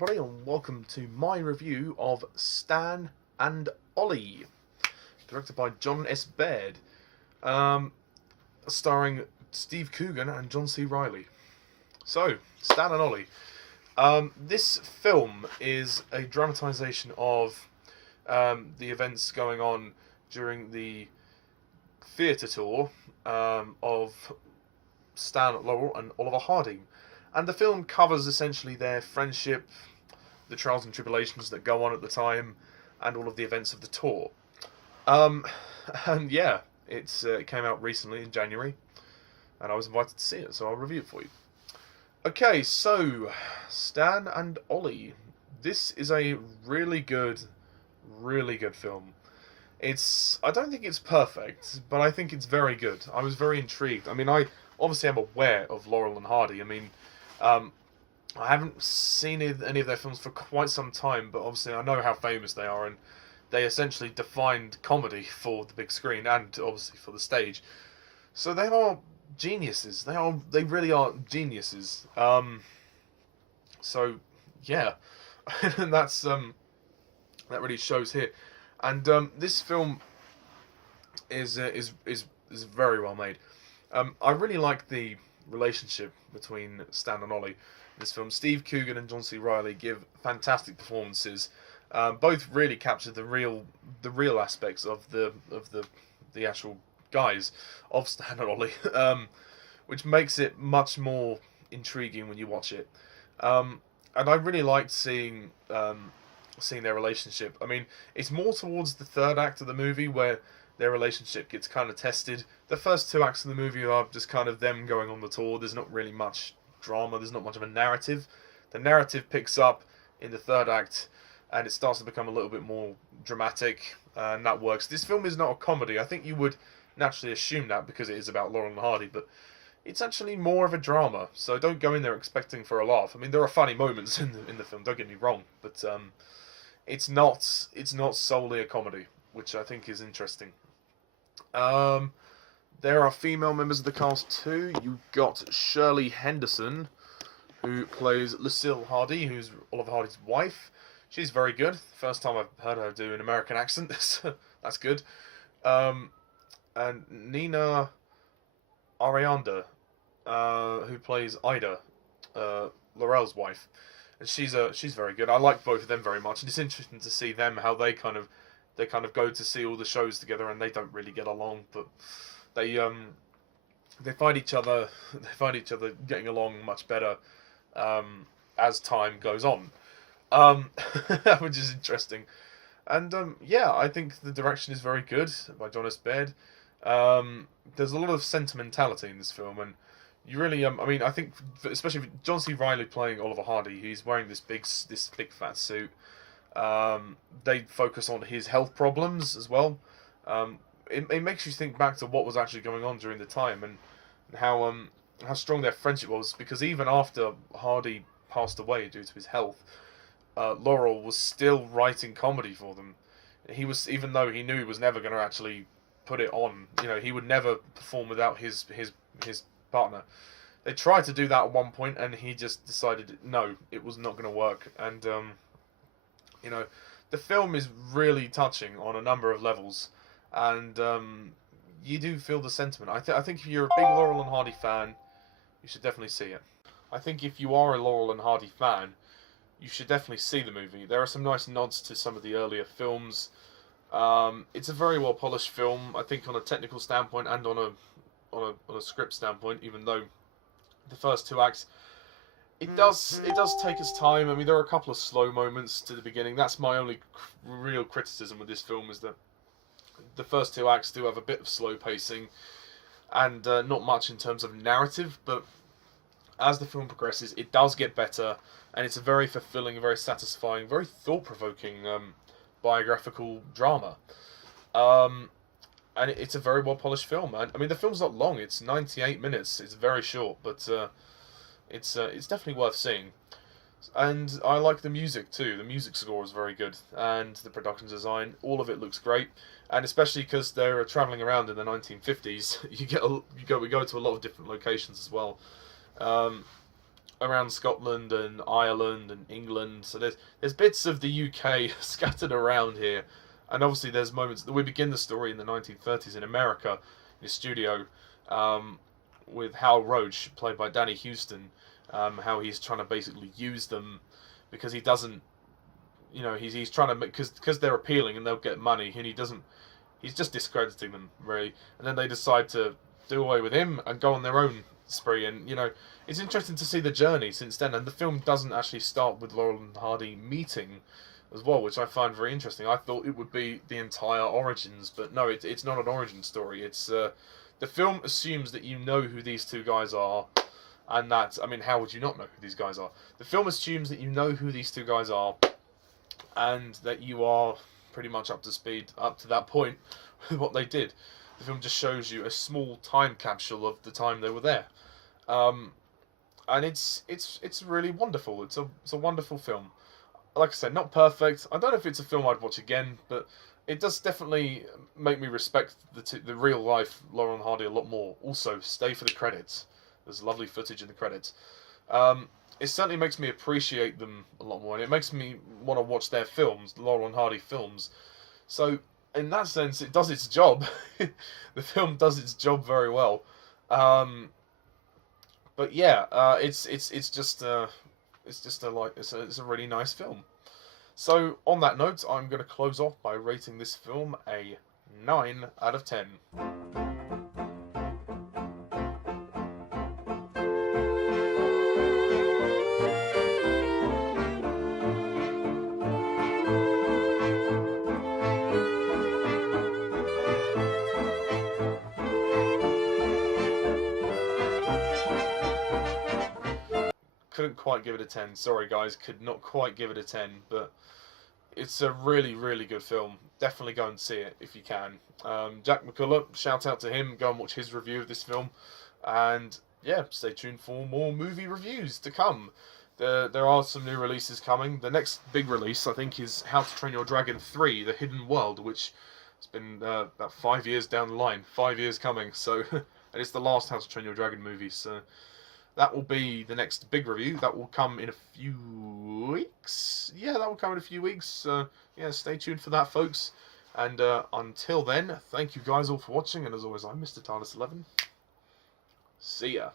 everybody, and welcome to my review of Stan and Ollie, directed by John S. Baird, starring Steve Coogan and John C. Reilly. So, Stan and Ollie. This film is a dramatization of the events going on during the theatre tour of Stan, Laurel, and Oliver Hardy. And the film covers essentially their friendship, the trials and tribulations that go on at the time, and all of the events of the tour. And yeah, it came out recently in January, and I was invited to see it, so I'll review it for you. Okay, so Stan and Ollie. This is a really good film. I don't think it's perfect, but I think it's very good. I was very intrigued. I mean, I obviously am aware of Laurel and Hardy. I mean, I haven't seen any of their films for quite some time, but obviously I know how famous they are, and they essentially defined comedy for the big screen and obviously for the stage. So they are geniuses. They really are geniuses. So yeah, and that really shows here. And this film is very well made. I really like the relationship between Stan and Ollie in this film. Steve Coogan and John C. Reilly give fantastic performances. Both really capture the real aspects of the actual guys of Stan and Ollie, which makes it much more intriguing when you watch it. And I really liked seeing their relationship. I mean, it's more towards the third act of the movie where their relationship gets kind of tested. The first two acts of the movie are just kind of them going on the tour. There's not really much drama. There's not much of a narrative. The narrative picks up in the third act, and it starts to become a little bit more dramatic, and that works. This film is not a comedy. I think you would naturally assume that because it is about Laurel and Hardy, but it's actually more of a drama. So don't go in there expecting for a laugh. I mean, there are funny moments in the film. Don't get me wrong, but it's not solely a comedy, which I think is interesting. There are female members of the cast too. You've got Shirley Henderson, who plays Lucille Hardy, who's Oliver Hardy's wife. She's very good. First time I've heard her do an American accent. That's good. And Nina Arianda, who plays Ida, Laurel's wife, and she's very good. I like both of them very much, and it's interesting to see them how they kind of go to see all the shows together, and they don't really get along, but they find each other getting along much better as time goes on, which is interesting. And yeah, I think the direction is very good by John S. Baird. There's a lot of sentimentality in this film, and you really I mean, I think especially with John C. Reilly playing Oliver Hardy, he's wearing this big fat suit. They focus on his health problems as well. It makes you think back to what was actually going on during the time, and how strong their friendship was, because even after Hardy passed away due to his health, Laurel was still writing comedy for them. He was, even though he knew he was never going to actually put it on, he would never perform without his partner. They tried to do that at one point, and he just decided no, it was not going to work. And the film is really touching on a number of levels, and you do feel the sentiment. I think if you're a big Laurel and Hardy fan, you should definitely see it. I think if you are a Laurel and Hardy fan, you should definitely see the movie. There are some nice nods to some of the earlier films. It's a very well polished film, I think, on a technical standpoint and on a script standpoint. Even though the first two acts, it does take its time. I mean, there are a couple of slow moments to the beginning. That's my only real criticism with this film, is that the first two acts do have a bit of slow pacing, and not much in terms of narrative. But as the film progresses, it does get better, and it's a very fulfilling, very satisfying, very thought-provoking biographical drama. And it's a very well-polished film. And I mean, the film's not long. It's 98 minutes. It's very short, but it's definitely worth seeing. And I like the music too. The music score is very good, and the production design, all of it looks great. And especially because they're traveling around in the 1950s, we go to a lot of different locations as well. around Scotland and Ireland and England. So there's bits of the UK scattered around here, and obviously there's moments that we begin the story in the 1930s in America, in a studio, with Hal Roach, played by Danny Huston, how he's trying to basically use them because he doesn't, he's trying to make, because they're appealing and they'll get money, and he's just discrediting them really, and then they decide to do away with him and go on their own spree, and it's interesting to see the journey since then. And the film doesn't actually start with Laurel and Hardy meeting as well, which I find very interesting. I thought it would be the entire origins, but no, it's not an origin story. It's the film assumes that you know who these two guys are, and that, I mean, how would you not know who these guys are? The film assumes that you know who these two guys are, and that you are pretty much up to speed up to that point with what they did. The film just shows you a small time capsule of the time they were there. And it's really wonderful. It's a wonderful film. Like I said, not perfect. I don't know if it's a film I'd watch again, but it does definitely make me respect the real life Laurel and Hardy a lot more. Also, stay for the credits. There's lovely footage in the credits. It certainly makes me appreciate them a lot more, and it makes me want to watch their films, the Laurel and Hardy films. So, in that sense, it does its job. The film does its job very well. But yeah, it's just a really nice film. So on that note, I'm going to close off by rating this film a 9 out of 10. Couldn't quite give it a 10. Sorry guys, could not quite give it a 10, but it's a really, really good film. Definitely go and see it if you can. Jack McCullough, shout out to him. Go and watch his review of this film. And yeah, stay tuned for more movie reviews to come. There are some new releases coming. The next big release, I think, is How to Train Your Dragon 3, The Hidden World, which has been about 5 years down the line. 5 years coming, so and it's the last How to Train Your Dragon movie, so that will be the next big review. That will come in a few weeks. Yeah, that will come in a few weeks. Yeah, stay tuned for that, folks. And until then, thank you guys all for watching. And as always, I'm Mr. TARDIS11. See ya.